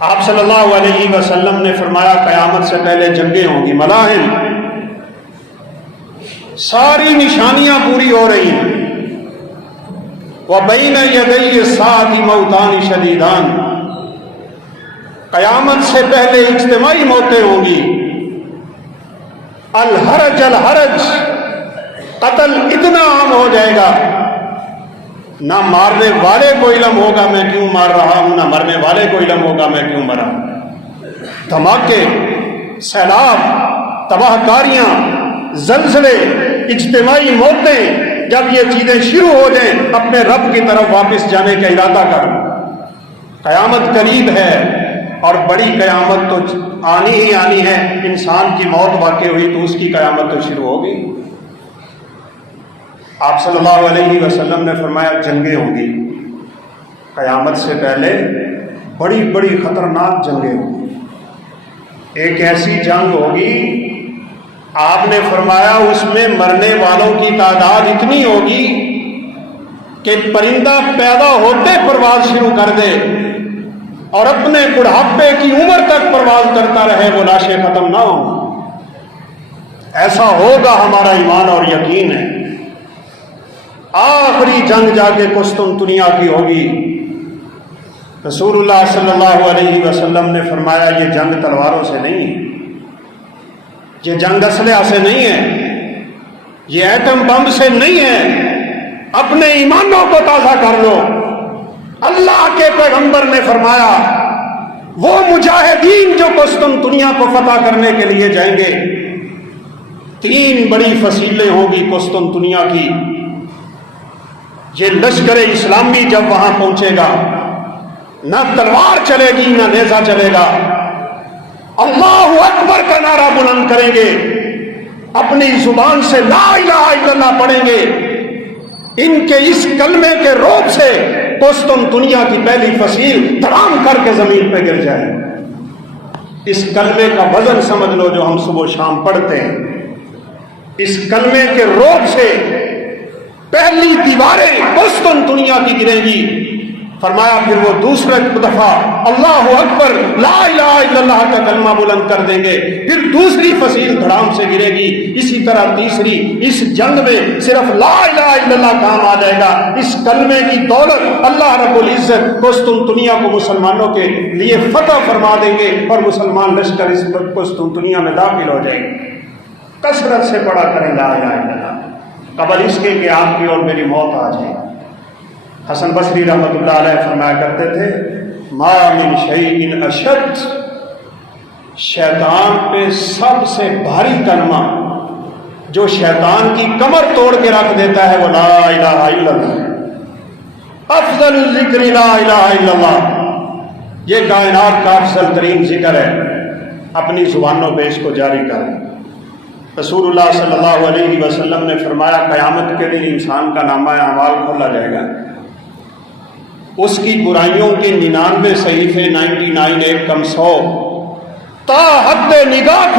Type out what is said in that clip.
آپ صلی اللہ علیہ وسلم نے فرمایا قیامت سے پہلے جنگیں ہوں گی، ملاحم، ساری نشانیاں پوری ہو رہی ہیں۔ وَبَيْنَ يَدَيِّ السَّاعَةِ مَوْتَانِ شَدِيدَانِ، قیامت سے پہلے اجتماعی موتیں ہوں گی۔ الحرج الحرج، قتل اتنا عام ہو جائے گا، نہ مارنے والے کو علم ہوگا میں کیوں مار رہا ہوں، نہ مرنے والے کو علم ہوگا میں کیوں مرا۔ دھماکے، سیلاب، تباہ کاریاں، زلزلے، اجتماعی موتیں، جب یہ چیزیں شروع ہو جائیں اپنے رب کی طرف واپس جانے کا ارادہ کر۔ قیامت قریب ہے، اور بڑی قیامت تو آنی ہی آنی ہے۔ انسان کی موت واقع ہوئی تو اس کی قیامت تو شروع ہوگی۔ آپ صلی اللہ علیہ وسلم نے فرمایا جنگیں ہوں گی قیامت سے پہلے، بڑی بڑی خطرناک جنگیں ہوں گی۔ ایک ایسی جنگ ہوگی آپ نے فرمایا اس میں مرنے والوں کی تعداد اتنی ہوگی کہ پرندہ پیدا ہوتے پرواز شروع کر دے اور اپنے بڑھاپے کی عمر تک پرواز کرتا رہے، وہ لاشیں ختم نہ ہوں۔ ایسا ہوگا، ہمارا ایمان اور یقین ہے۔ آخری جنگ جا کے قسطنطنیہ کی ہوگی۔ رسول اللہ صلی اللہ علیہ وسلم نے فرمایا یہ جنگ تلواروں سے نہیں ہے، یہ جنگ اسلحہ سے نہیں ہے، یہ ایٹم بم سے نہیں ہے۔ اپنے ایمانوں کو تازہ کر لو۔ اللہ کے پیغمبر نے فرمایا وہ مجاہدین جو قسطنطنیہ کو فتح کرنے کے لیے جائیں گے، 3 بڑی فصیلیں ہوں گی قسطنطنیہ کی۔ یہ لشکر اسلامی جب وہاں پہنچے گا، نہ تلوار چلے گی نہ نیزہ چلے گا، اللہ اکبر کا نعرہ بلند کریں گے، اپنی زبان سے لا الہ الا اللہ پڑھیں گے۔ ان کے اس کلمے کے روب سے قسطنطنیہ کی پہلی فصیل دھڑام کر کے زمین پہ گر جائے۔ اس کلمے کا وزن سمجھ لو جو ہم صبح و شام پڑھتے ہیں۔ اس کلمے کے روب سے پہلی دیواریں قسطنطنیہ کی گریں گی۔ فرمایا پھر وہ دوسرے دفعہ اللہ اکبر لا الہ الا اللہ کا کلمہ بلند کر دیں گے، پھر دوسری فصیل دھڑام سے گرے گی، اسی طرح تیسری۔ اس جنگ میں صرف لا الہ الا اللہ کام آ جائے گا۔ اس کلمے کی دولت اللہ رب العزت قسطنطنیہ کو مسلمانوں کے لیے فتح فرما دیں گے، اور مسلمان لشکر اس قسطنطنیہ میں داخل ہو جائیں گے۔ کثرت سے پڑھا کریں لا الہ الا اللہ، قبل اس کے کہ آپ کی اور میری موت آ جائے۔ حسن بصری رحمۃ اللہ علیہ فرمایا کرتے تھے ما من شیء اشد، شیطان پہ سب سے بھاری کلمہ جو شیطان کی کمر توڑ کے رکھ دیتا ہے وہ لا الہ الا اللہ۔ افضل الذکر لا الہ الا اللہ، یہ کائنات کا افضل ترین ذکر ہے، اپنی زبانوں پہ اس کو جاری کریں۔ رسول اللہ صلی اللہ علیہ وسلم نے فرمایا قیامت کے دن انسان کا نامہ اعمال کھولا جائے گا، اس کی برائیوں کے 99 صحیفے 99 ایک کم 100 تا حد نگاہ